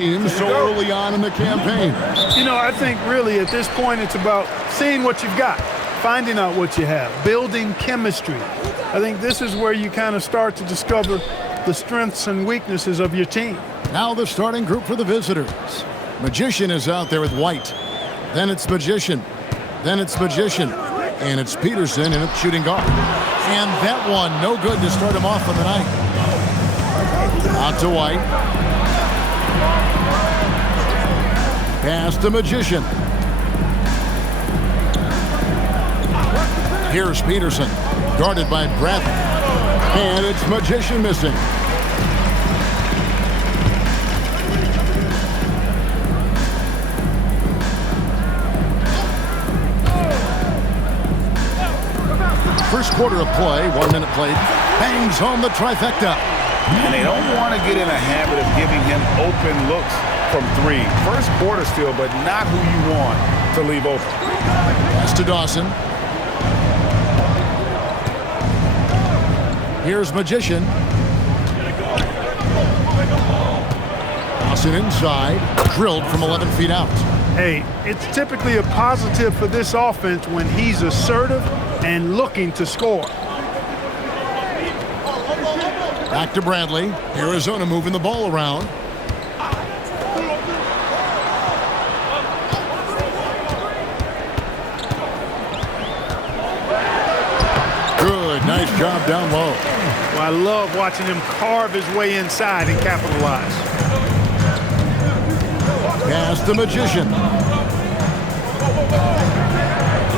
team so early on in the campaign. You know, I think really at this point it's about seeing what you've got, finding out what you have, building chemistry. I think this is where you kind of start to discover the strengths and weaknesses of your team. Now the starting group for the visitors. Magician is out there with White. Then it's Magician. Then it's Magician. And it's Peterson in at shooting guard. And that one, no good to start him off on the night. Out to White. Pass to Magician. Here's Peterson, guarded by Bradley. And it's Magician missing. First quarter of play, 1 minute played. Bangs home the trifecta. And they don't want to get in a habit of giving him open looks from three. First quarter still, but not who you want to leave open. Pass to Dawson. Here's Magician. Dawson inside, drilled from 11 feet out. Hey, it's typically a positive for this offense when he's assertive and looking to score. Back to Bradley. Arizona moving the ball around. Good, nice job down low. Well, I love watching him carve his way inside and capitalize. Pass the Magician.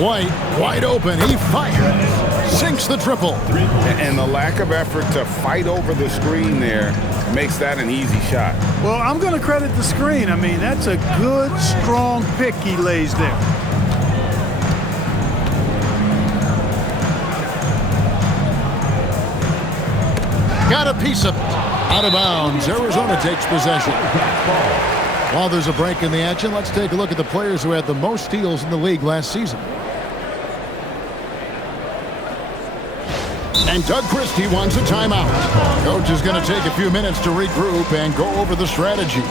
White, wide open. He fires. Sinks the triple. And the lack of effort to fight over the screen there makes that an easy shot. Well, I'm going to credit the screen. I mean, that's a good, strong pick he lays there. Got a piece of it. Out of bounds. Arizona takes possession. While there's a break in the action, let's take a look at the players who had the most steals in the league last season. And Doug Christie wants a timeout. Coach is going to take a few minutes to regroup and go over the strategy.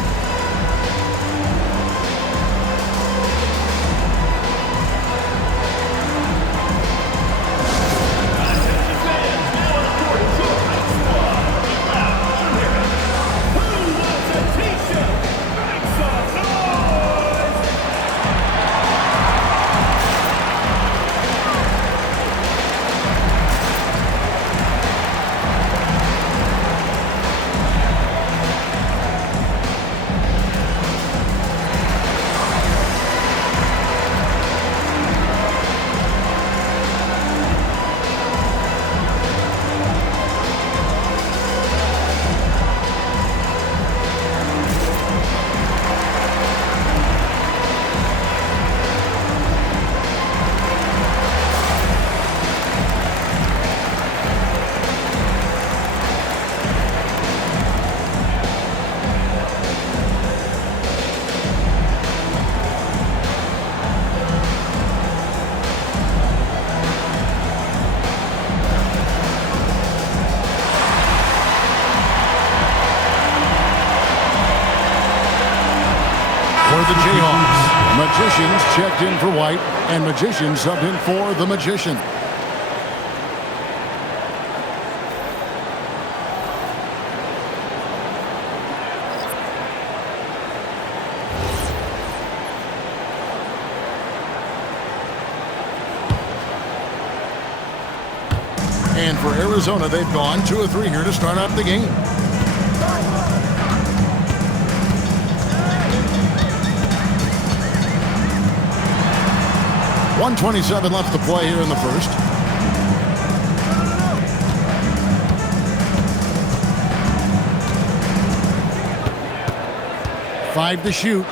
The Jayhawks. Magicians checked in for White, and Magician subbed in for the Magician. And for Arizona, they've gone 2 of 3 here to start out the game. .127 left to play here in the first. Five to shoot.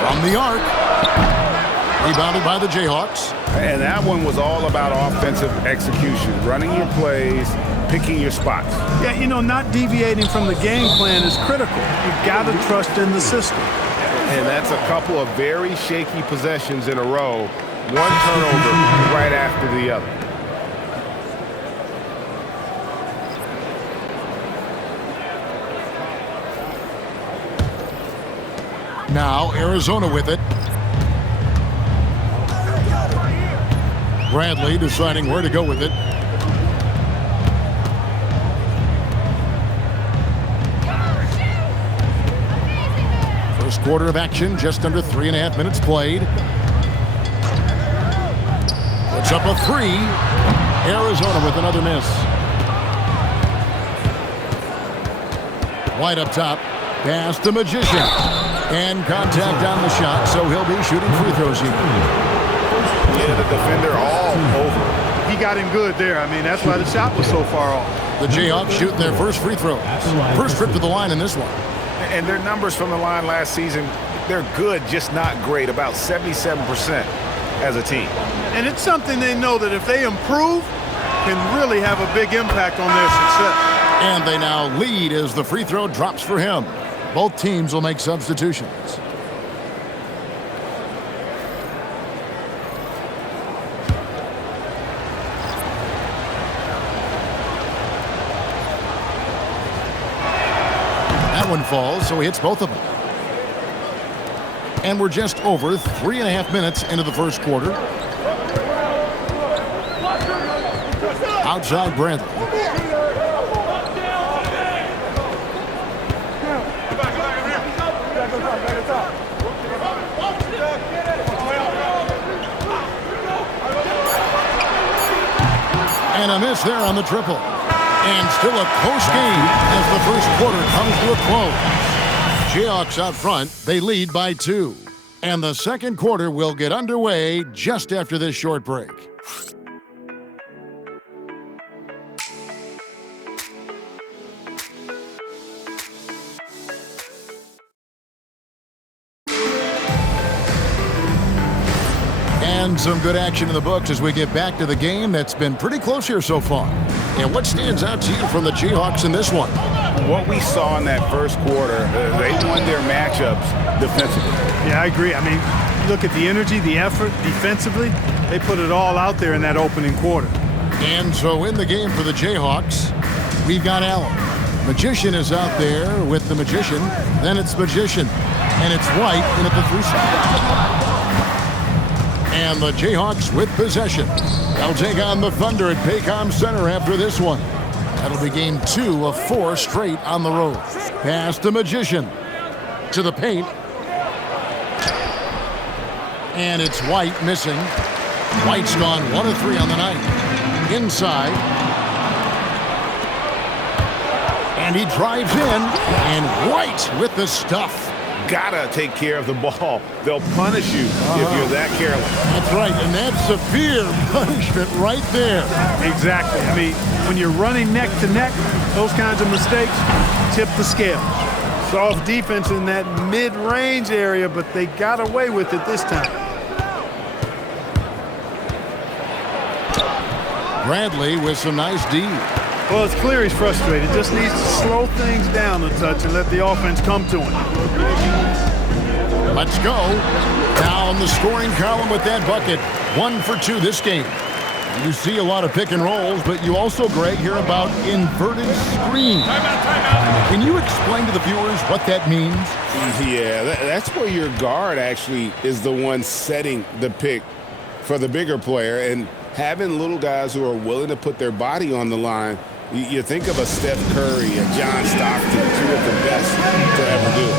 From the arc. Rebounded by the Jayhawks. And that one was all about offensive execution, running your plays, picking your spots. Yeah, you know, not deviating from the game plan is critical. You've got to trust in the system. And that's a couple of very shaky possessions in a row. One turnover right after the other. Now Arizona with it. Bradley deciding where to go with it. First quarter of action, just under 3.5 minutes played. Puts up a three. Arizona with another miss. White up top. Pass the Magician. And contact on the shot, so he'll be shooting free throws here. Yeah, the defender all over. He got him good there. I mean, that's why the shot was so far off. The Jayhawks shooting their first free throws. First trip to the line in this one. And their numbers from the line last season, they're good, just not great. About 77% as a team. And it's something they know that if they improve, can really have a big impact on their success. And they now lead as the free throw drops for him. Both teams will make substitutions. That one falls, so he hits both of them. And we're just over 3.5 minutes into the first quarter. Outside Bradley. And a miss there on the triple. And still a close game as the first quarter comes to a close. Jayhawks out front, they lead by 2. And the second quarter will get underway just after this short break. And some good action in the books as we get back to the game that's been pretty close here so far. And what stands out to you from the Jayhawks in this one? What we saw in that first quarter, they won their matchups defensively. Yeah, I agree. I mean, look at the energy, the effort defensively. They put it all out there in that opening quarter. And so in the game for the Jayhawks, we've got Allen. Magician is out there with the Magician. Then it's Magician. And it's White in at the 3 spot. And the Jayhawks with possession. They'll take on the Thunder at Paycom Center after this one. That'll be game 2 of 4 straight on the road. Pass the Magician to the paint. And it's White missing. White's gone 1 of 3 on the night. Inside. And he drives in. And White with the stuff. Gotta take care of the ball. They'll punish you if you're that careless. That's right, and that's severe punishment right there. Exactly. I mean, when you're running neck to neck, those kinds of mistakes tip the scale. Soft defense in that mid-range area, but they got away with it this time. Bradley with some nice D. Well, it's clear he's frustrated. Just needs to slow things down a touch and let the offense come to him. Let's go. Down the scoring column with that bucket. 1 for 2 this game. You see a lot of pick and rolls, but you also, Greg, hear about inverted screens. Can you explain to the viewers what that means? Yeah, that's where your guard actually is the one setting the pick for the bigger player, and having little guys who are willing to put their body on the line. You think of a Steph Curry, a John Stockton, 2 of the best to ever do it.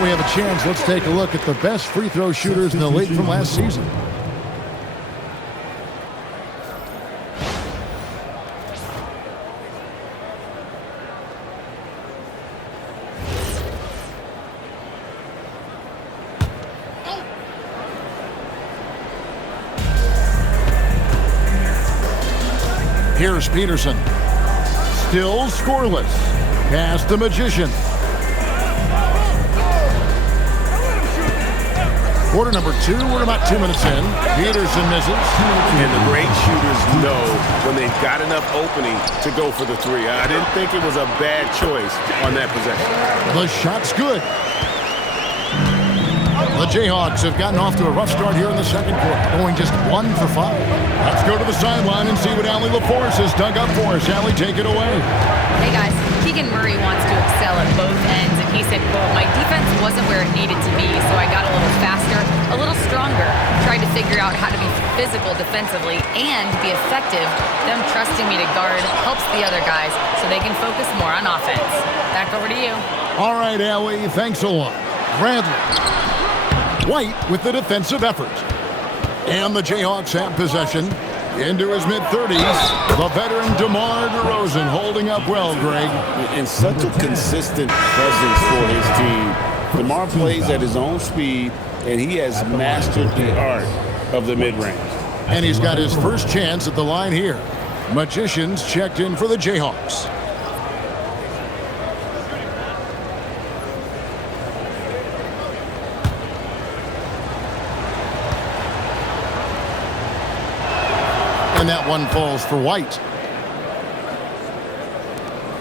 While we have a chance, let's take a look at the best free throw shooters in the league from last season. Here's Peterson. Still scoreless. Pass the Magician. Quarter number 2. We're about 2 minutes in. Peterson misses. And the great shooters know when they've got enough opening to go for the three. I didn't think it was a bad choice on that possession. The shot's good. The Jayhawks have gotten off to a rough start here in the second quarter, going just 1 for 5. Let's go to the sideline and see what Allie LaForce has dug up for us. Allie, take it away. Hey guys, Keegan Murray wants to excel at both ends, and he said, quote, "My defense wasn't where it needed to be, so I got a little faster, a little stronger, tried to figure out how to be physical defensively and be effective. Them trusting me to guard helps the other guys so they can focus more on offense." Back over to you. All right, Allie, thanks a lot. Bradley. White with the defensive effort. And the Jayhawks have possession. Into his mid-30s, the veteran DeMar DeRozan holding up well, Greg. And such a consistent presence for his team. DeMar plays at his own speed, and he has mastered the art of the mid-range. And he's got his first chance at the line here. Magicians checked in for the Jayhawks. And that one falls for White.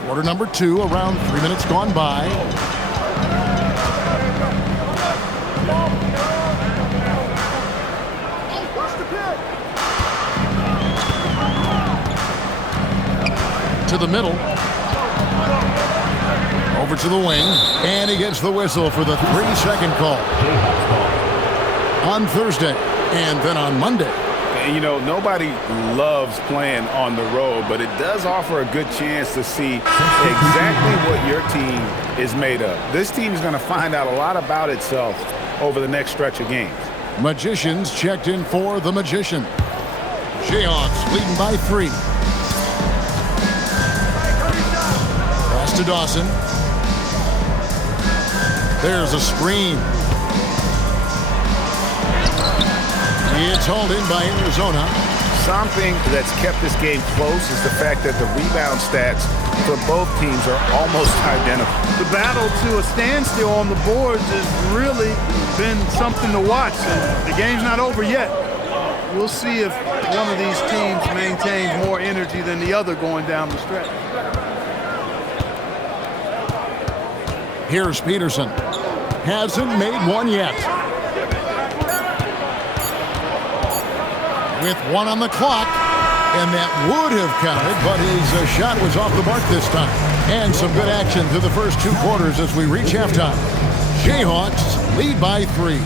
Quarter number 2, around 3 minutes gone by. To the middle. Over to the wing. And he gets the whistle for the 3-second call. On Thursday and then on Monday. You know, nobody loves playing on the road, but it does offer a good chance to see exactly what your team is made of. This team is going to find out a lot about itself over the next stretch of games. Magicians checked in for the Magician. Jayhawks leading by 3. Pass to Dawson. There's a screen. It's hauled in by Arizona. Something that's kept this game close is the fact that the rebound stats for both teams are almost identical. The battle to a standstill on the boards has really been something to watch. And the game's not over yet. We'll see if one of these teams maintains more energy than the other going down the stretch. Here's Peterson. Hasn't made one yet. With 1 on the clock, and that would have counted, but his shot was off the mark this time. And some good action through the first 2 quarters as we reach halftime. Jayhawks lead by 3.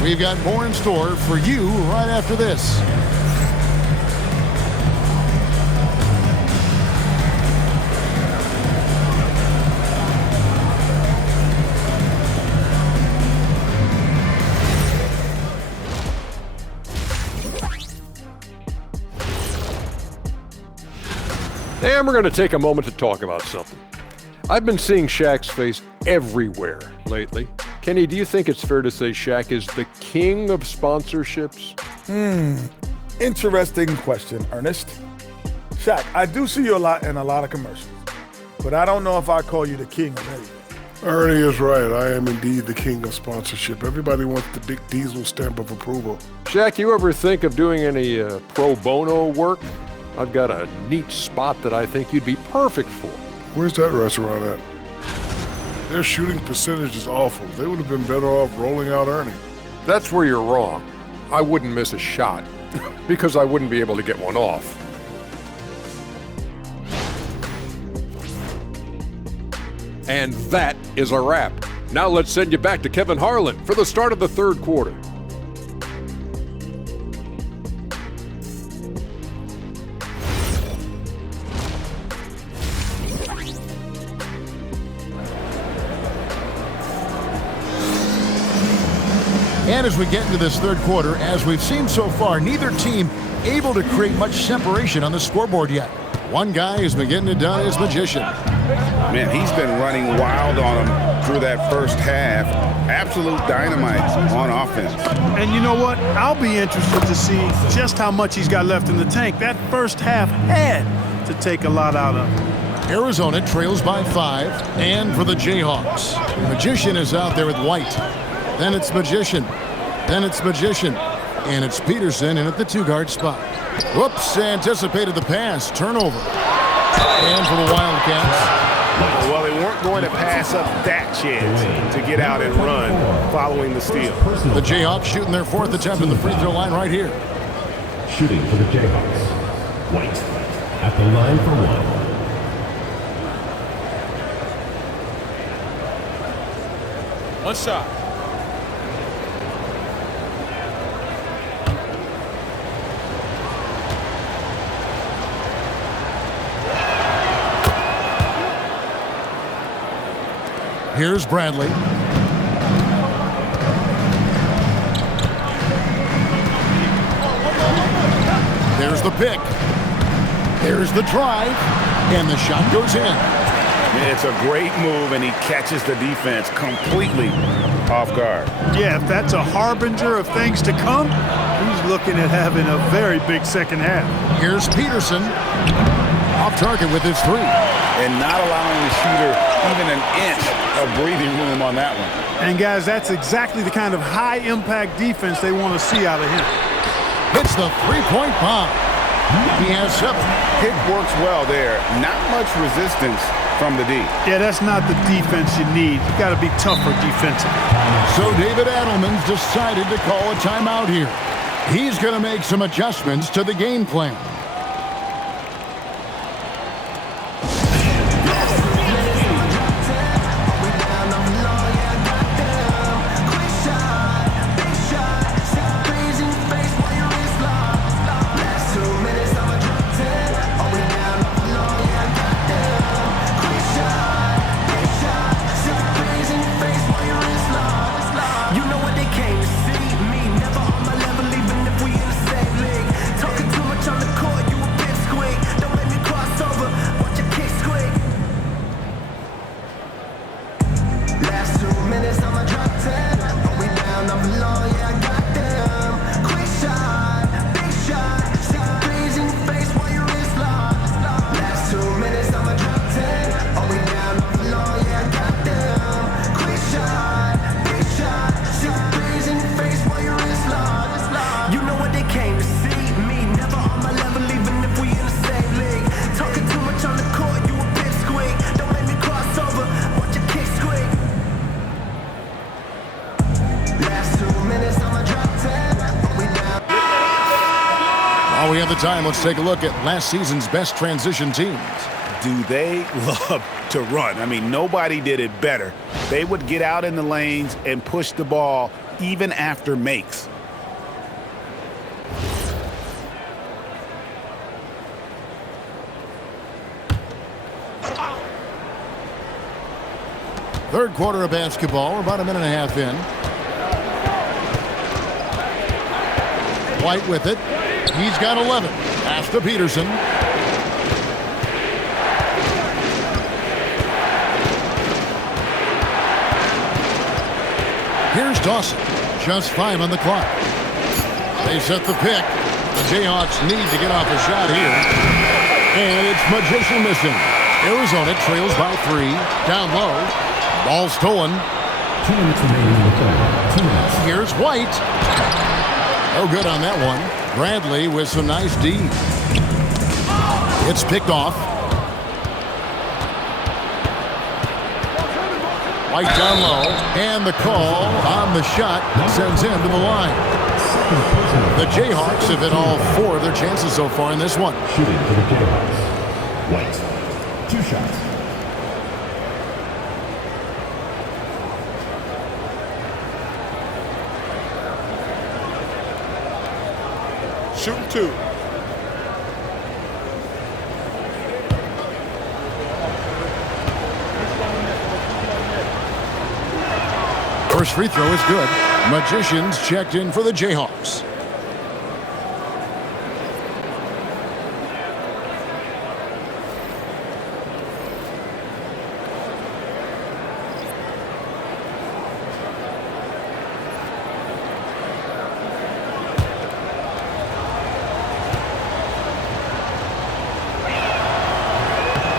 We've got more in store for you right after this. And we're going to take a moment to talk about something. I've been seeing Shaq's face everywhere lately. Kenny, do you think it's fair to say Shaq is the king of sponsorships? Interesting question, Ernest. Shaq, I do see you a lot in a lot of commercials, but I don't know if I call you the king of anything. Ernie is right. I am indeed the king of sponsorship. Everybody wants the big Diesel stamp of approval. Shaq, you ever think of doing any pro bono work? I've got a neat spot that I think you'd be perfect for. Where's that restaurant at? Their shooting percentage is awful. They would have been better off rolling out Ernie. That's where you're wrong. I wouldn't miss a shot because I wouldn't be able to get one off. And that is a wrap. Now let's send you back to Kevin Harlan for the start of the 3rd quarter. And as we get into this third quarter, as we've seen so far, neither team able to create much separation on the scoreboard yet. One guy has been getting it done as Magician. Man, he's been running wild on him through that first half. Absolute dynamite on offense. And you know what? I'll be interested to see just how much he's got left in the tank. That first half had to take a lot out of him. Arizona trails by 5, and for the Jayhawks. Magician is out there with White. Then it's Magician. Then it's Magician. And it's Peterson in at the 2-guard spot. Whoops, anticipated the pass. Turnover. And for the Wildcats. Well, they weren't going to pass up that chance to get out and run following the steal. The Jayhawks shooting their 4th attempt at the free throw line right here. Shooting for the Jayhawks. White at the line for 1. One shot. Here's Bradley. There's the pick. There's the drive. And the shot goes in. It's a great move, and he catches the defense completely off guard. Yeah, if that's a harbinger of things to come, he's looking at having a very big second half. Here's Peterson. Off target with his 3. And not allowing the shooter even an inch of breathing room on that one. And guys, that's exactly the kind of high-impact defense they want to see out of him. Hits the 3-point bomb. He has 7. Pick works well there. Not much resistance from the D. Yeah, that's not the defense you need. You got to be tougher defensively. So David Adelman's decided to call a timeout here. He's going to make some adjustments to the game plan. While we have the time, let's take a look at last season's best transition teams. Do they love to run? I mean, nobody did it better. They would get out in the lanes and push the ball even after makes. Third quarter of basketball. We're about a minute and a half in. White with it. He's got 11. Pass to Peterson. Here's Dawson. Just 5 on the clock. They set the pick. The Jayhawks need to get off a shot here. And it's Magician missing. Arizona trails by 3. Down low. Ball stolen. 2 minutes remaining in the third. 2 minutes. Here's White. No good on that one. Bradley with some nice D. It's picked off. White down low. And the call on the shot sends him to the line. The Jayhawks have hit all 4 of their chances so far in this one. Shooting for the Jayhawks. White. 2 shots. Shooting 2. First free throw is good. Magicians checked in for the Jayhawks.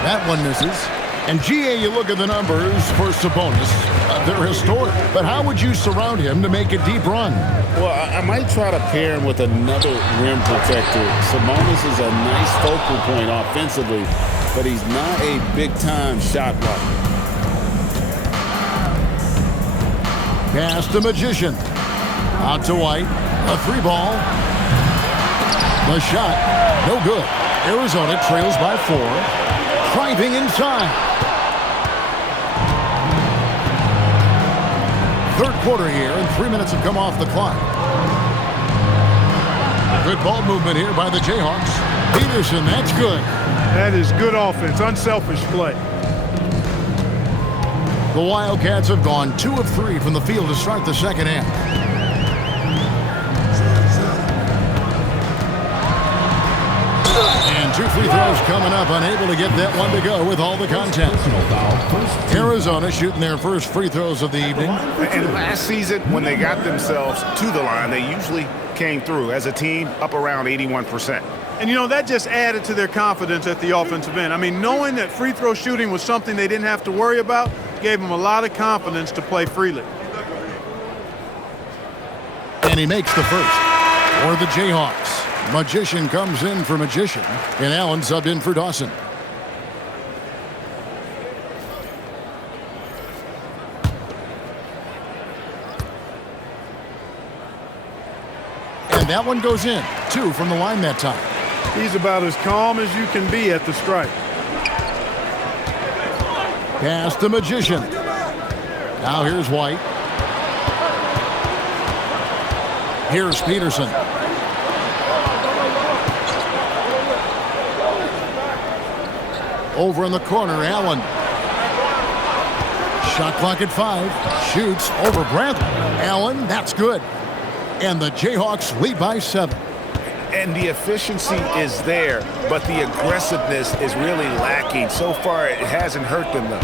That one misses. And GA, you look at the numbers for Sabonis. They're historic. But how would you surround him to make a deep run? Well, I might try to pair him with another rim protector. Sabonis is a nice focal point offensively, but he's not a big-time shot blocker. Pass the Magician. Out to White. A three ball. The shot. No good. Arizona trails by 4. Driving inside. Third quarter here, and 3 minutes have come off the clock. Good ball movement here by the Jayhawks. Peterson, that's good. That is good offense, unselfish play. The Wildcats have gone 2 of 3 from the field to start the second half. And 2 free throws coming up, unable to get that one to go with all the contact. Arizona shooting their first free throws of the evening. And last season, when they got themselves to the line, they usually came through as a team up around 81%. And, you know, that just added to their confidence at the offensive end. I mean, knowing that free throw shooting was something they didn't have to worry about gave them a lot of confidence to play freely. And he makes the first for the Jayhawks. Magician comes in for Magician, and Allen subbed in for Dawson. And that one goes in. 2 from the line that time. He's about as calm as you can be at the strike. Pass the Magician. Now here's White. Here's Peterson. Over in the corner, Allen. Shot clock at 5. Shoots over Bradley. Allen, that's good. And the Jayhawks lead by 7. And the efficiency is there, but the aggressiveness is really lacking. So far, it hasn't hurt them, though.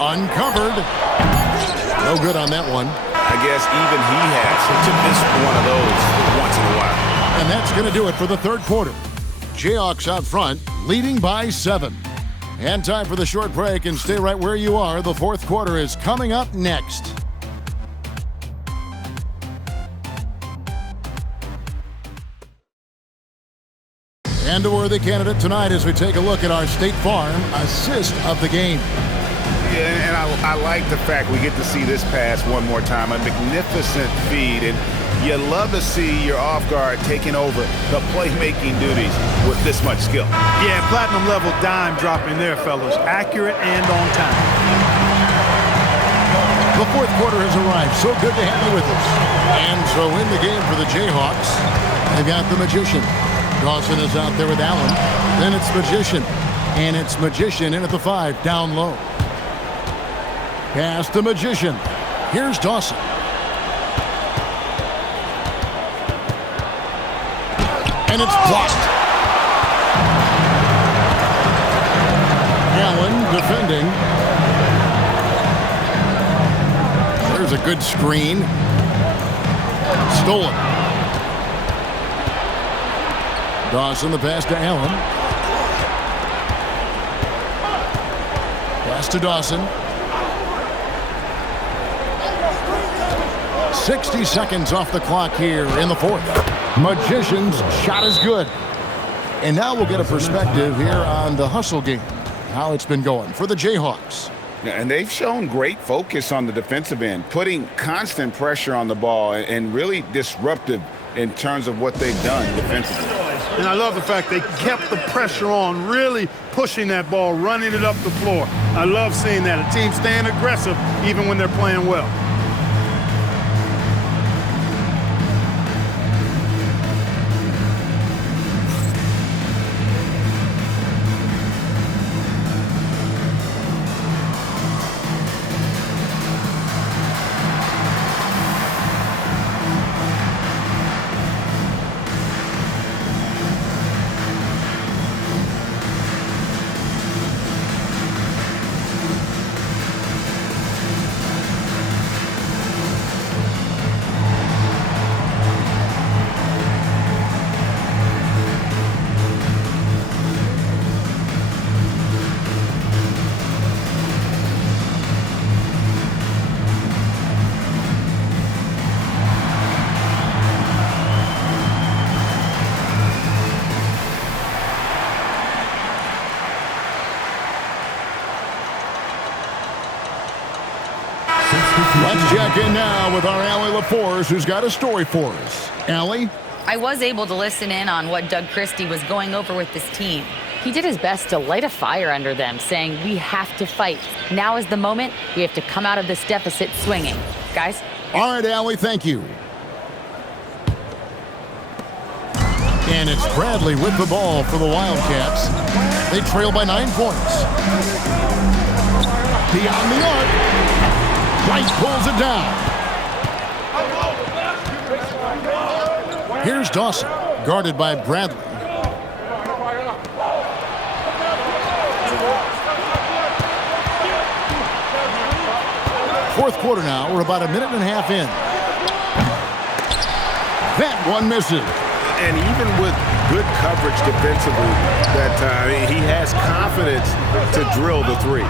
Uncovered. No good on that one. I guess even he has to miss one of those once in a while. And that's going to do it for the third quarter. Jayhawks out front, leading by 7. And time for the short break, and stay right where you are. The fourth quarter is coming up next. And a worthy candidate tonight as we take a look at our State Farm assist of the game. Yeah, and I like the fact we get to see this pass one more time. A magnificent feed, and you love to see your off guard taking over the playmaking duties with this much skill. Yeah, platinum level dime dropping there, fellas. Accurate and on time. The fourth quarter has arrived. So good to have you with us. And so in the game for the Jayhawks, they've got the Magician. Dawson is out there with Allen. Then it's Magician. And it's Magician in at the 5, down low. Pass the Magician. Here's Dawson. And it's blocked. Allen defending. There's a good screen. Stolen. Dawson the pass to Allen. Pass to Dawson. 60 seconds off the clock here in the fourth. Magician's shot is good. And now we'll get a perspective here on the hustle game, how it's been going for the Jayhawks. And they've shown great focus on the defensive end, putting constant pressure on the ball and really disruptive in terms of what they've done defensively. And I love the fact they kept the pressure on, really pushing that ball, running it up the floor. I love seeing that. A team staying aggressive even when they're playing well. back in now with our Allie LaForce, who's got a story for us. Allie? I was able to listen in on what Doug Christie was going over with this team. He did his best to light a fire under them, saying, we have to fight. Now is the moment. We have to come out of this deficit swinging. Guys? All right, Allie, thank you. And it's Bradley with the ball for the Wildcats. They trail by 9 points. Beyond the arc. White pulls it down. Here's Dawson, guarded by Bradley. Fourth quarter now. We're about a minute and a half in. That one misses. And even with good coverage defensively that time, he has confidence to drill the three.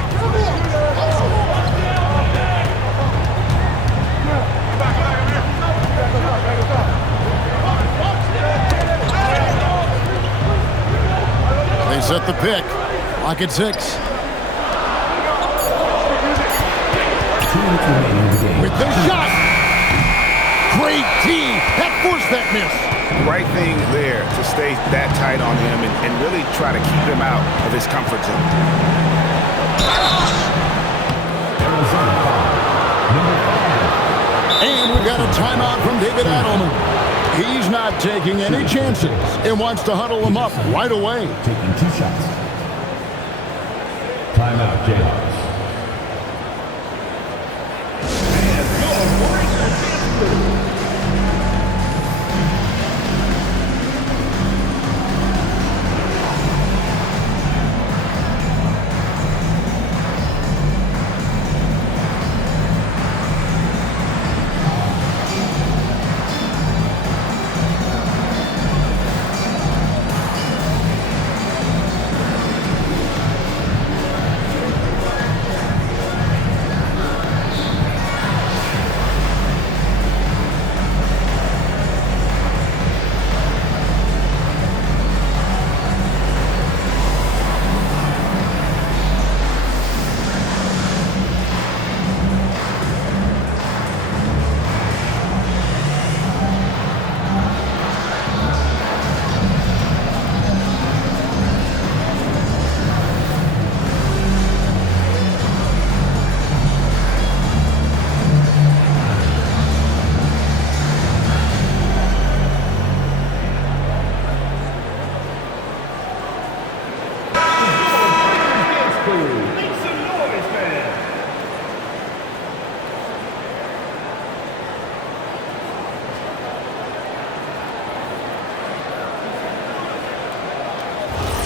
They set the pick. Lock at 6. With the shot. Great team. That forced that miss. Right thing there to stay that tight on him and really try to keep him out of his comfort zone. And we've got a timeout from David Adelman. He's not taking any chances and wants to huddle them up right away. Taking 2 shots. Timeout, Jayhawks.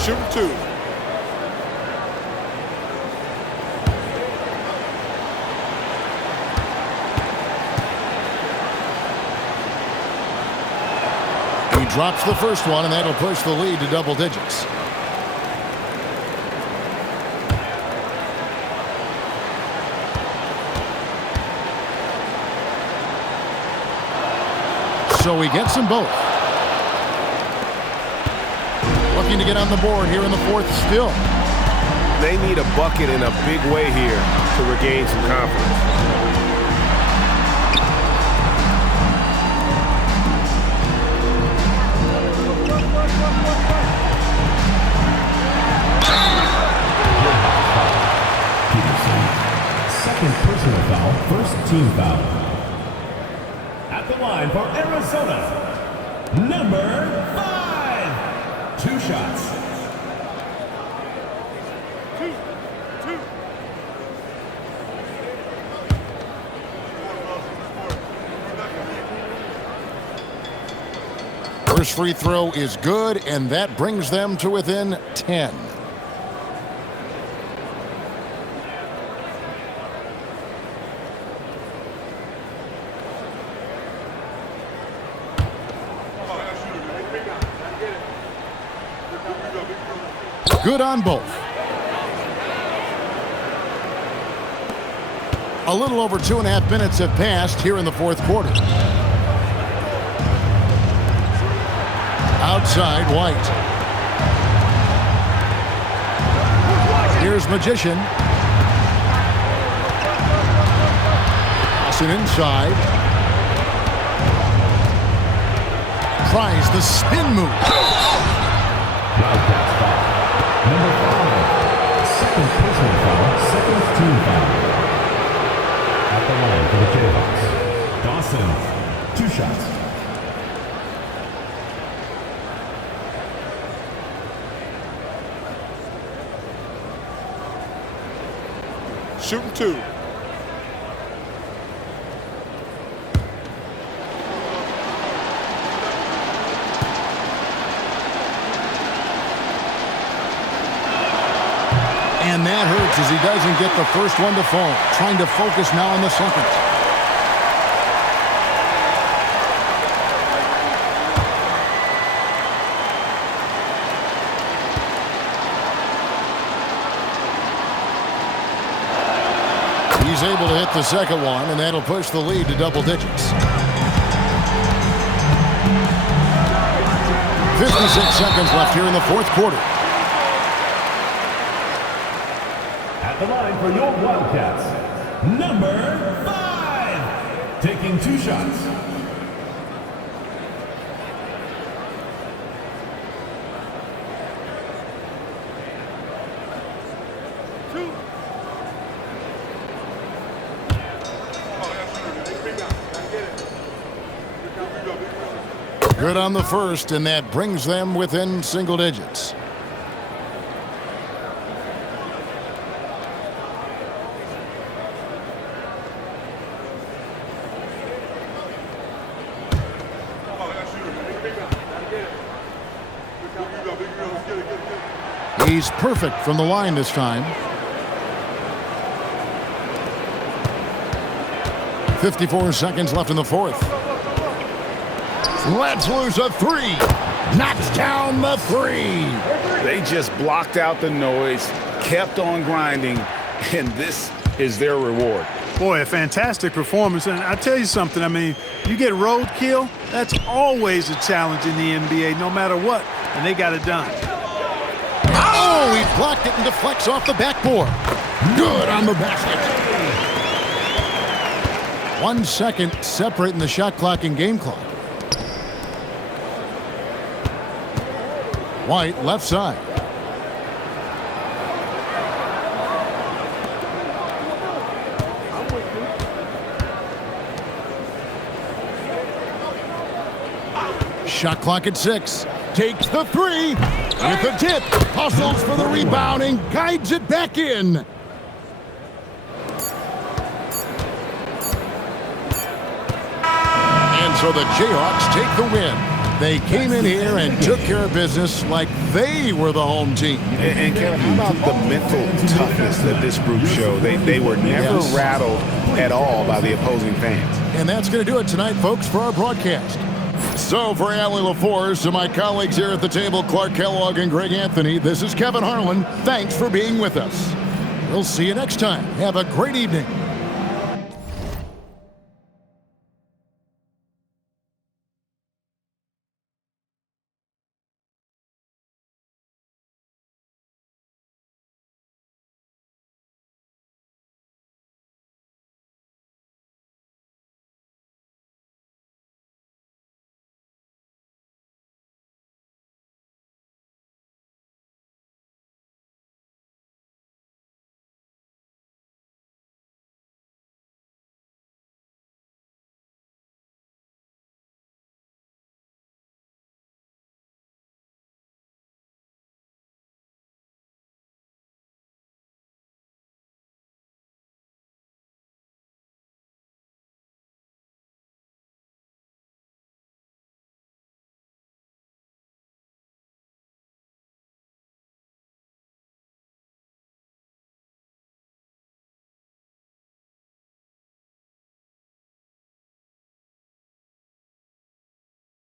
Shooting 2. He drops the first one, and that'll push the lead to double digits. So he gets them both. Looking to get on the board here in the fourth still. They need a bucket in a big way here to regain some confidence. Second personal foul, first team foul. At the line for Arizona, number 5. 2 shots. First free throw is good, and that brings them to within 10. Good on both. A little over 2.5 minutes have passed here in the fourth quarter. Outside, White. Here's Magician. Dawson inside. Tries the spin move. Wildcats foul. Number 5. Second personal foul. Second team foul. At the line for the Jayhawks. Dawson. 2 shots. Shooting 2. And that hurts as he doesn't get the first one to fall. Trying to focus now on the second. He's able to hit the second one, and that'll push the lead to double digits. 56 seconds left here in the fourth quarter. At the line for your Wildcats, number 5. Taking 2 shots. Good on the first, and that brings them within single digits. He's perfect from the line this time. 54 seconds left in the fourth. Let's lose a 3. Knocks down the 3. They just blocked out the noise, kept on grinding, and this is their reward. Boy, a fantastic performance. And I tell you something, I mean, you get roadkill, that's always a challenge in the NBA, no matter what. And they got it done. Oh, he blocked it and deflects off the backboard. Good on the basket. 1 second separating the shot clock and game clock. White, left side. Shot clock at 6. Takes the 3. With the tip. Hustles for the rebound and guides it back in. And so the Jayhawks take the win. They came in here and took care of business like they were the home team. And Kevin, how about the mental toughness that this group showed? They were never rattled at all by the opposing fans. And that's going to do it tonight, folks, for our broadcast. So for Allie LaForce and my colleagues here at the table, Clark Kellogg and Greg Anthony, this is Kevin Harlan. Thanks for being with us. We'll see you next time. Have a great evening.